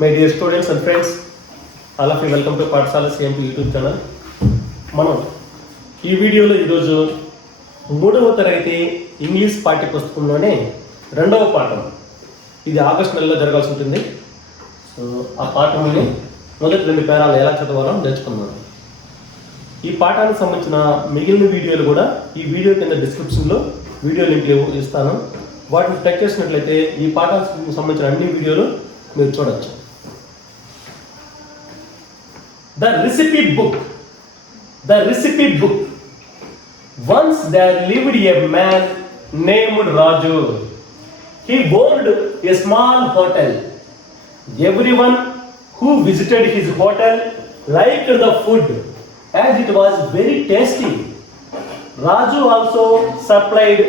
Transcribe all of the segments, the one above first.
My dear students and friends, all of you welcome to patasala-cmp YouTube channel. మనం ఈ వీడియోలో ఈరోజు 3వ తరగతి ఇంగ్లీష్ పాఠ్య పుస్తకంలోనే 2వ పాఠం, ఇది ఆగస్టు నెలలో జరగాల్సి ఉంటుంది. సో ఆ పాఠంని మొదటి 2 పేరాలు ఎలా చదవాలో నేర్చుకున్నాను. ఈ పాఠానికి సంబంధించిన మిగిలిన వీడియోలు కూడా ఈ వీడియో కింద డిస్క్రిప్షన్లో వీడియో లింక్ ఇస్తాను. వాటిని చెక్ చేసినట్లయితే ఈ పాఠానికి సంబంధించిన అన్ని వీడియోలు మీరు చూడవచ్చు. The recipe book. Once there lived a man named Raju. He owned a small hotel. Everyone who visited his hotel liked the food as it was very tasty. Raju also supplied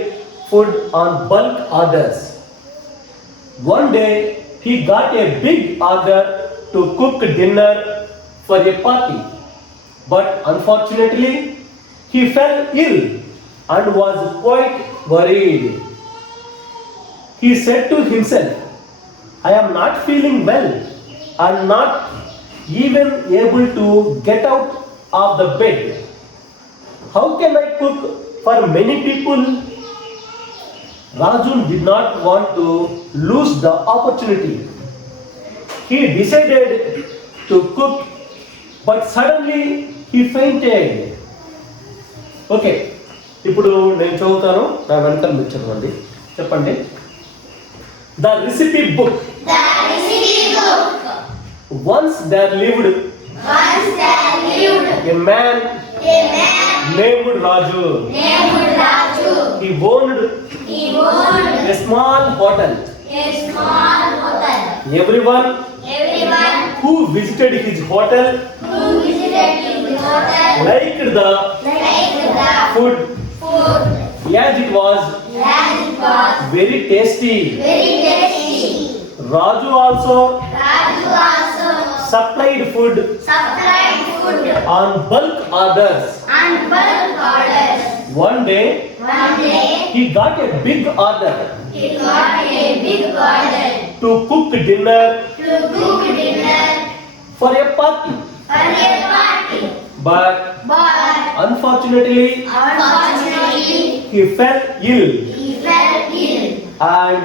food on bulk orders. One day he got a big order to cook dinner for a party, but unfortunately he fell ill and was quite worried. He said to himself, I am not feeling well and not even able to get out of the bed. How can I cook for many people? Raju did not want to lose the opportunity. He decided to cook, but suddenly he fainted. Okay, ఇప్పుడు నేను చదువుతాను, నా వెనకాల మీరు చదవండి. చెప్పండి. The recipe book. Once there lived a man named Raju. He owned a small hotel. Everyone who visited his hotel liked the food as it was very tasty. Raju also supplied food on bulk orders. One day he got a big order to cook dinner for a party. But unfortunately he fell ill and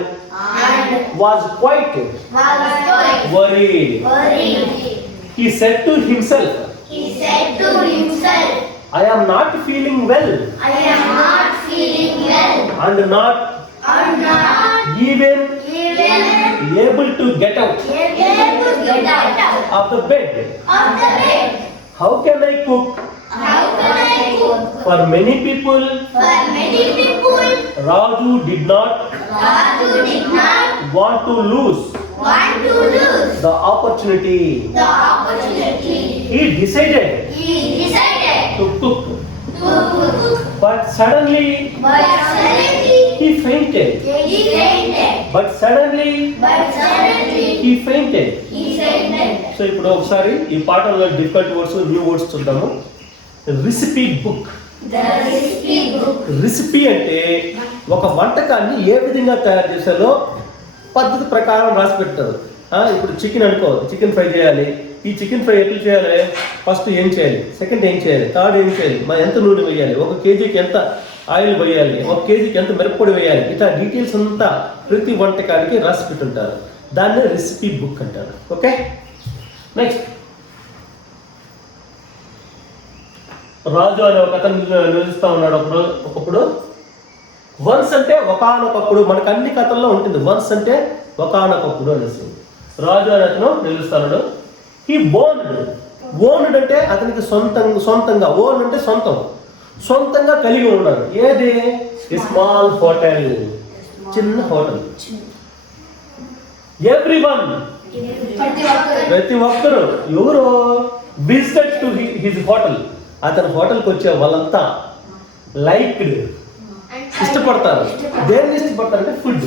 was quite worried. He said to himself, I am not feeling well and not even able to get out of the bed. How can I cook for many people? Raju did not want to lose the opportunity. He decided to cook, but suddenly he fainted. So ఇప్పుడు ఒకసారి ఈ పాఠంలో difficult words, new words చూద్దాము. Recipe book. Recipe అంటే ఒక వంటకాన్ని ఏ విధంగా తయారు చేశారో పద్ధతి ప్రకారం రాసి పెట్టారు. ఇప్పుడు చికెన్ అనుకో, చికెన్ ఫ్రై చేయాలి. ఈ చికెన్ ఫ్రై ఎట్లా చేయాలి? ఫస్ట్ ఏం చేయాలి, సెకండ్ ఏం చేయాలి, థర్డ్ ఏం చేయాలి, మరి ఎంత నూనె వేయాలి, 1 కేజీకి ఎంత ఆయిల్ వేయాలి, 1 కేజీకి ఎంత మిరప్పొడి వేయాలి, ఇట్లా డీటెయిల్స్ అంతా ప్రతి వంటకానికి రాసి పెట్టుంటారు. దాన్ని రెసిపీ బుక్ అంటారు. Okay, next. రాజు అనే ఒక అతను నిలుస్తూ ఉన్నాడు ఒకప్పుడు. వన్స్ అంటే ఒకానొకప్పుడు, మనకు అన్ని కథల్లో ఉంటుంది వన్స్ అంటే ఒకానొకప్పుడు అనేసి. రాజు అనే అతను నిలుస్తున్నాడు. ఈ ఓన్డ్ అంటే అతనికి సొంతంగా, ఓన్ అంటే సొంతంగా కలిగి ఉన్నాడు. ఏది? స్మాల్ హోటల్, చిన్న హోటల్. ఎవ్రీవన్, ప్రతి ఒక్కరు, ఎవరు విజిటెడ్ టు హిజ్ హోటల్, అతని హోటల్కి వచ్చే వాళ్ళంతా లైక్డ్, ఇష్టపడతారు. దేన్ని ఇష్టపడతారు అంటే ఫుడ్.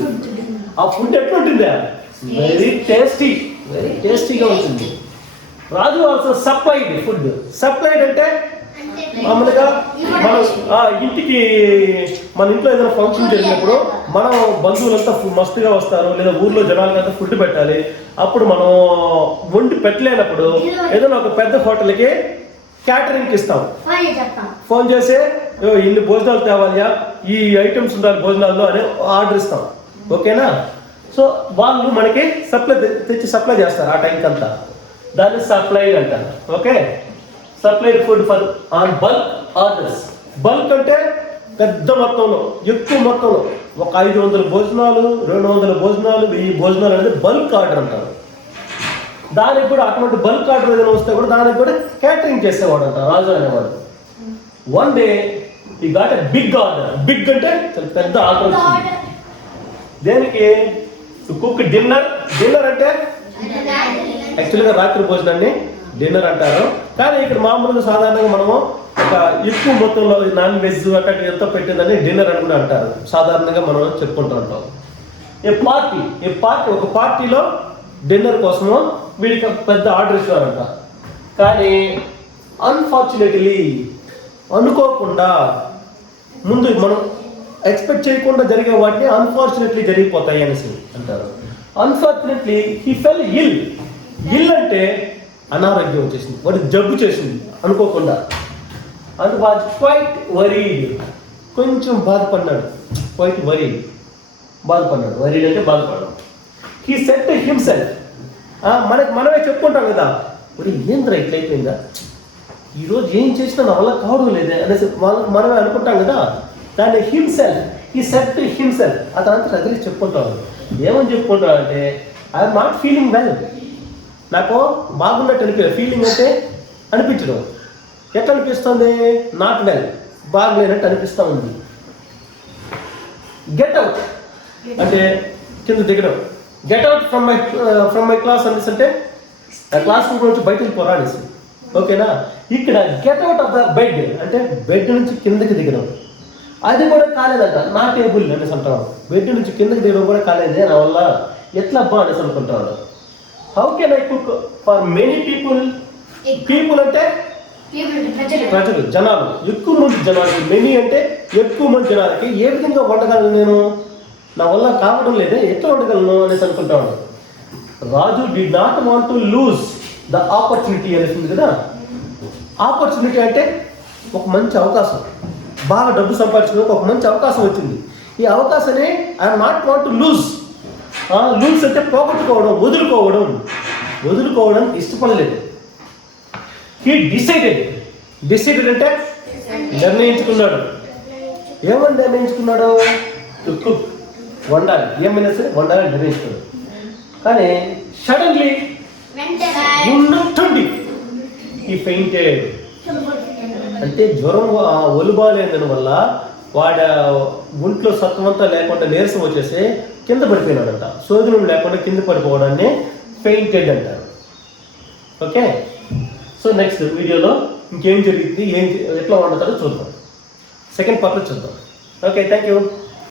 ఆ ఫుడ్ ఎట్లా ఉంటుందా? వెరీ టేస్టీగా ఉంటుంది. రాజు ఆల్సో సప్లైడ్ ఫుడ్. సప్లైడ్ అంటే మామూలుగా మనం ఇంటికి మన ఇంట్లో ఏదైనా ఫంక్షన్ జరిగినప్పుడు మనం బంధువులంతా మస్తుగా వస్తారు, లేదా ఊర్లో జనాలకంతా ఫుడ్ పెట్టాలి. అప్పుడు మనం వండి పెట్టలేనప్పుడు ఏదైనా ఒక పెద్ద హోటల్కి క్యాటరింగ్కి ఇస్తాం. ఫోన్ చేసి ఇన్ని భోజనాలు తేవాలియా, ఈ ఐటమ్స్ ఉండాలి భోజనాల్లో అని ఆర్డర్ ఇస్తాం. ఓకేనా? సో వాళ్ళు మనకి సప్లై చేస్తారు ఆ టైంకి అంతా. దాన్ని సప్లై అంటారు. Okay, supplied food for on bulk orders. Bulk అంటే పెద్ద మొత్తంలో, ఎక్కువ మొత్తంలో, ఒక 500 భోజనాలు, 200 భోజనాలు, 1000 భోజనాలు అనేది బల్క్ ఆర్డర్ అంటారు. దానికి కూడా అటువంటి బల్క్ ఆర్డర్ ఏదైనా వస్తే కూడా దానికి కూడా క్యాటరింగ్ చేసేవాడు అంట రాజు అనేవాడు. One day he got a big order. Big అంటే చాలా పెద్ద ఆర్డర్ వచ్చింది. దేనికి? Cook dinner. డిన్నర్ అంటే యాక్చువల్గా రాత్రి భోజనాన్ని డిన్నర్ అంటారు. కానీ ఇక్కడ మామూలుగా సాధారణంగా మనము ఒక ఎక్కువ మొత్తంలో నాన్ వెజ్ అక్కడ ఎంతో పెట్టిందని డిన్నర్ అని కూడా అంటారు. సాధారణంగా మనం చెప్పుకుంటూ ఉంటాం. ఒక పార్టీలో డిన్నర్ కోసము వీడికి పెద్ద ఆర్డర్ ఇస్తారంట. కానీ అన్ఫార్చునేట్లీ, అనుకోకుండా, ముందు మనం ఎక్స్పెక్ట్ చేయకుండా జరిగే వాటిని అన్ఫార్చునేట్లీ జరిగిపోతాయి అనేసి అంటారు. అన్ఫార్చునేట్లీ హీ ఫెల్ ఇల్ అంటే అనారోగ్యం వచ్చేసింది, వాడికి జబ్బు చేసింది అనుకోకుండా. అది వాజ్ క్వైట్ వరీడ్, కొంచెం బాధపడ్డాడు. క్వైట్ వరీడ్, బాధపడ్డాడు. వరీడ్ అంటే బాధపడ్డాడు. హీ సెడ్ టు హిమ్సెల్ఫ్, మనమే చెప్పుకుంటాం కదా, మరి ఏంద్రా ఇట్లయిపోయిందా, ఈరోజు ఏం చేసినా నా వల్ల కావడం లేదే అనేసి మనమే అనుకుంటాం కదా. దాన్ని himself, he said to himself, అతనంతా అదే చెప్పుకుంటాడు. ఏమని చెప్పుకుంటాడు అంటే, ఐఎమ్ నాట్ ఫీలింగ్ వెల్. నాకు బాగున్నట్టు అనిపించదు. ఫీలింగ్ అంటే అనిపించడం. ఎట్లా అనిపిస్తుంది? నాట్ వెల్, బాగలేనట్టు అనిపిస్తూ ఉంది. గెట్ అవుట్ అంటే కింద దిగడం. Get out from my class అనేసి అంటే ఆ క్లాస్ రూమ్ నుంచి బయటకు పోరా అనేసి. ఓకేనా? ఇక్కడ get out of the bed అంటే బెడ్ నుంచి కిందకి దిగడం. అది కూడా కాలేదంట. నా టేబుల్ అనేసి అంటాడు. బెడ్ నుంచి కిందకి దిగడం కూడా కాలేదే నా వల్ల, ఎట్లా అబ్బా అనేసి అనుకుంటాడు. How can I cook for many people? People అంటే ప్రజలు, జనాలు, ఎక్కువ మంది జనాలకి. మెనీ అంటే ఎక్కువ మంది జనాలకి ఏ విధంగా వండగలను నేను, నా వల్ల కావడం లేదే, ఎట్లా వండగలను అనేసి అనుకుంటాడు. Raju did not want to lose the opportunity అనేసింది కదా. ఆపర్చునిటీ అంటే ఒక మంచి అవకాశం, బాగా డబ్బు సంపాదించడానికి ఒక మంచి అవకాశం వచ్చింది. ఈ అవకాశాన్ని I'm not want to lose. Lose అంటే పోగొట్టుకోవడం, వదులుకోవడం ఇష్టపడలేదు. హీ డిసైడెడ్ అంటే నిర్ణయించుకున్నాడు. ఏమని నిర్ణయించుకున్నాడు? టు కుక్, వండాలి, ఏమైనా సరే వండాలని నిర్ణయించుకున్నాడు. కానీ సడన్లీ ఉన్నట్టుండి హీ ఫెయింటెడ్ అంటే జ్వరం, ఒలుబాలేదని వల్ల వాడు ఒంట్లో సత్వంతా లేకుండా నీరసం వచ్చేసి కింద పడిపోయినాడంట. సోదనం లేకుండా కింద పడిపోవడాన్ని ఫెయింటెడ్ అంటారు. ఓకే, సో నెక్స్ట్ వీడియోలో ఇంకేం జరిగింది, ఎట్లా వండుతారో చూద్దాం. సెకండ్ పార్ట్లో చూద్దాం. Okay, thank you.